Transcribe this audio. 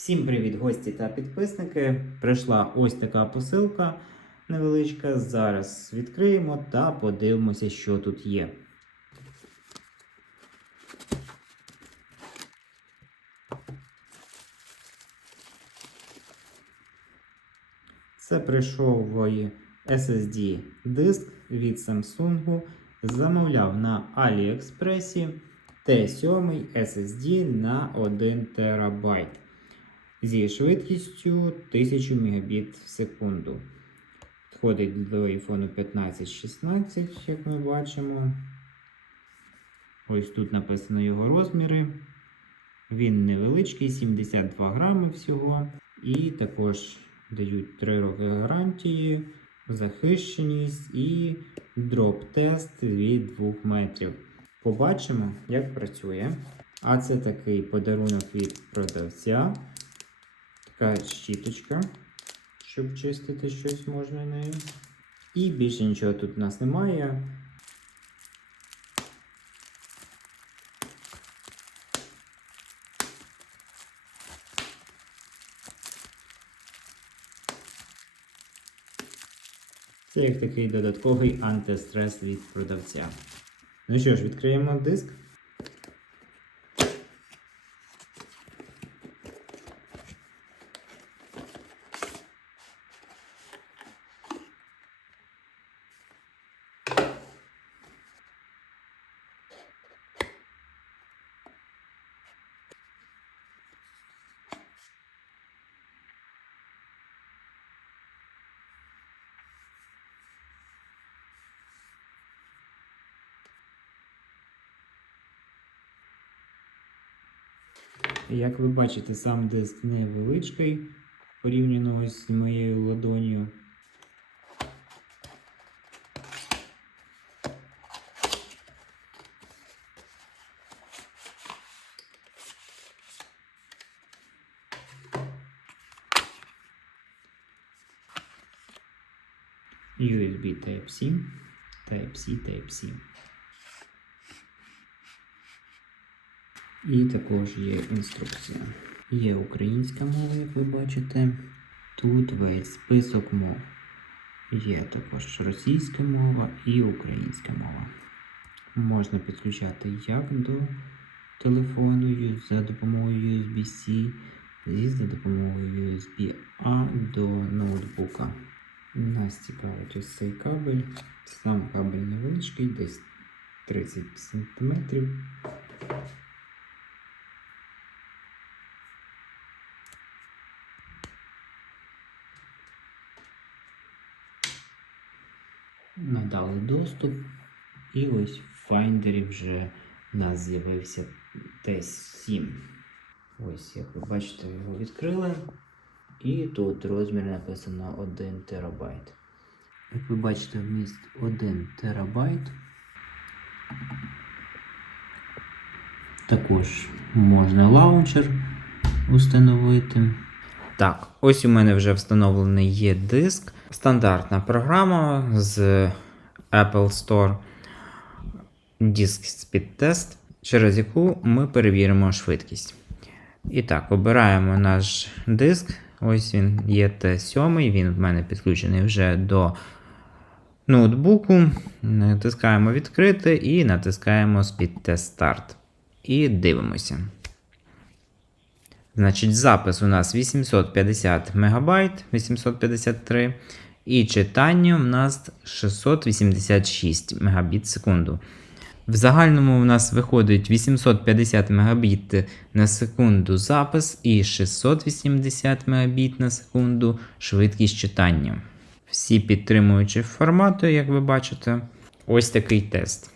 Всім привіт, гості та підписники. Прийшла ось така посилка невеличка. Зараз відкриємо та подивимося, що тут є. Це прийшов SSD диск від Samsung. Замовляв на AliExpress T7 SSD на 1 ТБ зі швидкістю 1000 Мбіт в секунду. Підходить до iPhone 15-16, як ми бачимо. Ось тут написано його розміри. Він невеличкий, 72 грами всього. І також дають 3 роки гарантії, захищеність і дроп-тест від 2 метрів. Побачимо, як працює. А це такий подарунок від продавця. Така щіточка, щоб чистити щось можна нею. І більше нічого тут у нас немає. Це як такий додатковий антистрес від продавця. Ну що ж, відкриємо диск. Як ви бачите, сам диск невеличкий порівняно з моєю ладонью. USB Type-C, Type-C, Type-C. І також є інструкція. Є українська мова, як ви бачите. Тут весь список мов. Є також російська мова і українська мова. Можна підключати як до телефону за допомогою USB-C, і за допомогою USB-A до ноутбука. Нас цікавить ось цей кабель. Сам кабель невеличкий, десь 30 см. Надали доступ. І ось в Finder вже в нас з'явився T7. Ось, як ви бачите, його відкрили. І тут розмір написано 1 терабайт. Як ви бачите, вміст 1 терабайт. Також можна лаунчер установити. Так, ось у мене вже встановлений є диск. Стандартна програма з Apple Store Disk Speed Test, через яку ми перевіримо швидкість. І так, обираємо наш диск. Ось він є T7, він в мене підключений вже до ноутбуку. Натискаємо відкрити і натискаємо Speed Test Start. І дивимося. Значить, запис у нас 850 МБ, 853. І читання у нас 686 Мбіт в секунду. В загальному у нас виходить 850 Мбіт на секунду запис і 680 Мбіт на секунду швидкість читання. Всі підтримуючі формати, як ви бачите, ось такий тест.